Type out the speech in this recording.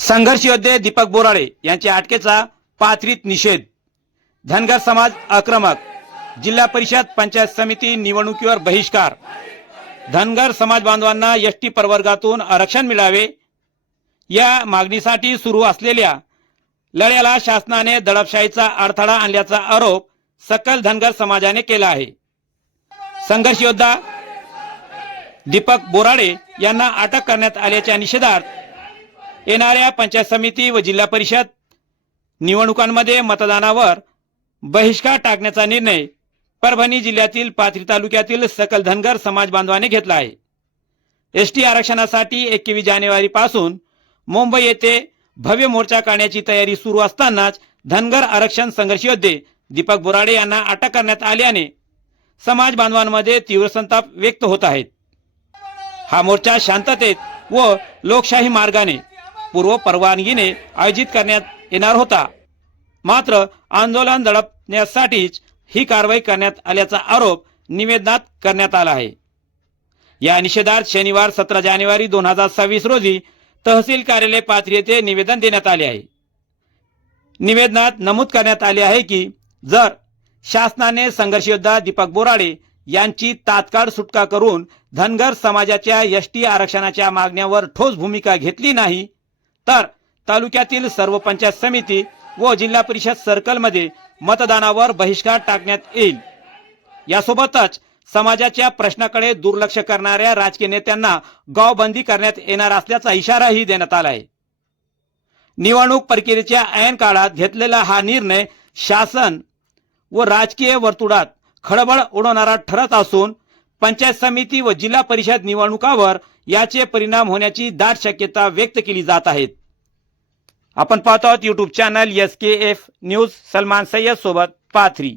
संघर्ष योद्धे दीपक बोराडे यांच्या अटकेचा पाथरीत निषेध। धनगर समाज आक्रमक। जिल्हा परिषद पंचायत समिती निवडणुकीवर बहिष्कार। धनगर समाज बांधवांना एसटी प्रवर्गातून आरक्षण मिळावे या मागणीसाठी सुरू असलेल्या लढ्याला शासनाने दडपशाहीचा अडथळा आणल्याचा आरोप सकल धनगर समाजाने केला आहे। संघर्ष योद्धा दीपक बोराडे यांना अटक करण्यात आल्याच्या निषेधार्थ येणाऱ्या पंचायत समिती व जिल्हा परिषद निवडणुकांमध्ये मतदानावर बहिष्कार टाकण्याचा निर्णय परभणी जिल्ह्यातील पाथरी तालुक्यातील सकल धनगर समाज बांधवांनी घेतला आहे। एसटी आरक्षणासाठी 21 जानेवारी पासून मुंबई येथे भव्य मोर्चा काढण्याची तयारी सुरू असतानाच धनगर आरक्षण संघर्ष योद्धे दीपक बोराडे यांना अटक करण्यात आल्याने समाज बांधवांमध्ये तीव्र संताप व्यक्त होत आहेत। हा मोर्चा शांततेत व लोकशाही मार्गाने पूर्व परवानगीने आयोजित करण्यात येणार होता, मात्र आंदोलन दडपण्यासाठीच ही कारवाई करण्यात आल्याचा आरोप निवेदनात करण्यात आला आहे। या निषेधार्थ शनिवार 17 जानेवारी 2026 रोजी तहसील कार्यालय पाथरी येथे निवेदन देण्यात आले आहे। निवेदनात नमूद करण्यात आले आहे की जर शासनाने संघर्ष योद्धा दीपक बोराडे यांची तात्काळ सुटका करून धनगर समाजाच्या एसटी आरक्षणाच्या मागण्यावर ठोस भूमिका घेतली नाही तर तालुक्यातील सर्व पंचायत समिती व जिल्हा परिषद सर्कलमध्ये मतदानावर बहिष्कार टाकण्यात येईल। यासोबतच समाजाच्या प्रश्नाकडे दुर्लक्ष करणाऱ्या राजकीय नेत्यांना गावबंदी करण्यात येणार असल्याचा इशाराही देण्यात आला आहे। निवडणूक प्रक्रियेच्या ऐन काळात घेतलेला हा निर्णय शासन व राजकीय वर्तुळात खळबळ उडवणारा ठरत असून पंचायत समिती व जिल्हा परिषद निवडणुकावर याचे परिणाम होण्याची दाट शक्यता व्यक्त केली जात आहेत। आपण पाहत आहोत YouTube channel SKF news. Salman Sayyed सोबत पाथरी।